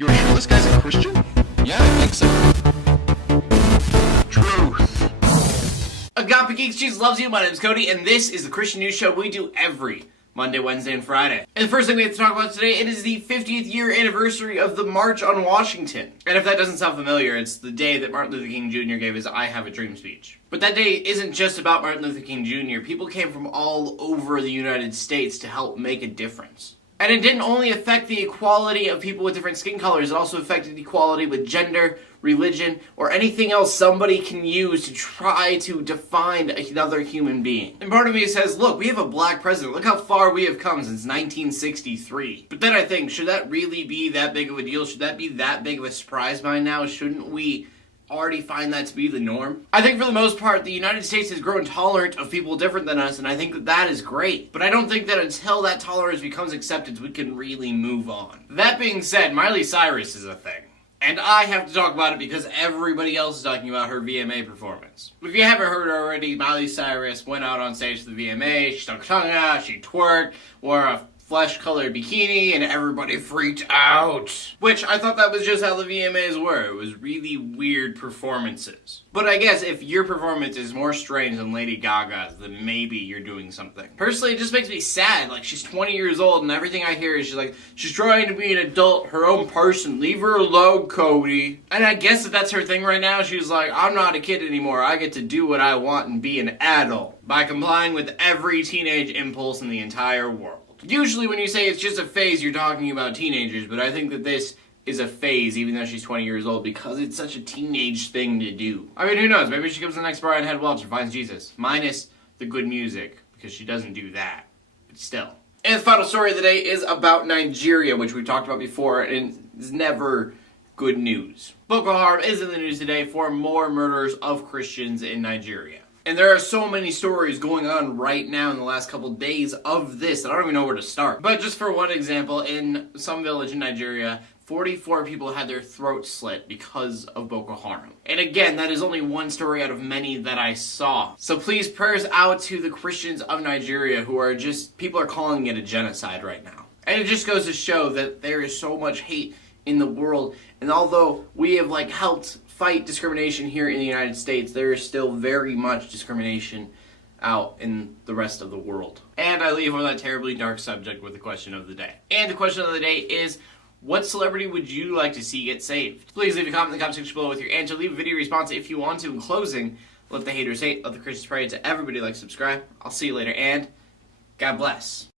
You're sure this guy's a Christian? Yeah, I think so. Truth. Agape Geeks, Jesus loves you. My name is Cody, and this is the Christian News Show we do every Monday, Wednesday, and Friday. And the first thing we have to talk about today, it is the 50th year anniversary of the March on Washington. And if that doesn't sound familiar, it's the day that Martin Luther King Jr. gave his I Have a Dream speech. But that day isn't just about Martin Luther King Jr. People came from all over the United States to help make a difference. And it didn't only affect the equality of people with different skin colors, it also affected equality with gender, religion, or anything else somebody can use to try to define another human being. And part of me says, look, we have a black president. Look how far we have come since 1963. But then I think, should that really be that big of a deal? Should that be that big of a surprise by now? Shouldn't we already find that to be the norm? I think for the most part, the United States has grown tolerant of people different than us, and I think that that is great. But I don't think that until that tolerance becomes acceptance, we can really move on. That being said, Miley Cyrus is a thing. And I have to talk about it because everybody else is talking about her VMA performance. If you haven't heard already, Miley Cyrus went out on stage to the VMA, she stuck her tongue out, she twerked, wore a flesh-colored bikini, and everybody freaked out. Which, I thought that was just how the VMAs were. It was really weird performances. But I guess if your performance is more strange than Lady Gaga's, then maybe you're doing something. Personally, it just makes me sad. Like, she's 20 years old, and everything I hear is she's trying to be an adult, her own person. Leave her alone, Cody. And I guess if that's her thing right now, she's like, I'm not a kid anymore. I get to do what I want and be an adult by complying with every teenage impulse in the entire world. Usually when you say it's just a phase, you're talking about teenagers, but I think that this is a phase, even though she's 20 years old, because it's such a teenage thing to do. I mean, who knows? Maybe she comes to the next Brian Head Welch and finds Jesus. Minus the good music, because she doesn't do that. But still. And the final story of the day is about Nigeria, which we've talked about before, and it's never good news. Boko Haram is in the news today for more murders of Christians in Nigeria. And there are so many stories going on right now in the last couple days of this that I don't even know where to start. But just for one example, in some village in Nigeria, 44 people had their throats slit because of Boko Haram. And again, that is only one story out of many that I saw. So please, prayers out to the Christians of Nigeria who are people are calling it a genocide right now. And it just goes to show that there is so much hate in the world. And although we have helped fight discrimination here in the United States, there is still very much discrimination out in the rest of the world. And I leave on that terribly dark subject with the question of the day. And the question of the day is, what celebrity would you like to see get saved? Please leave a comment in the comment section below with your answer. Leave a video response if you want to. In closing, let the haters hate, let the Christians pray. To everybody, like, subscribe. I'll see you later, and God bless.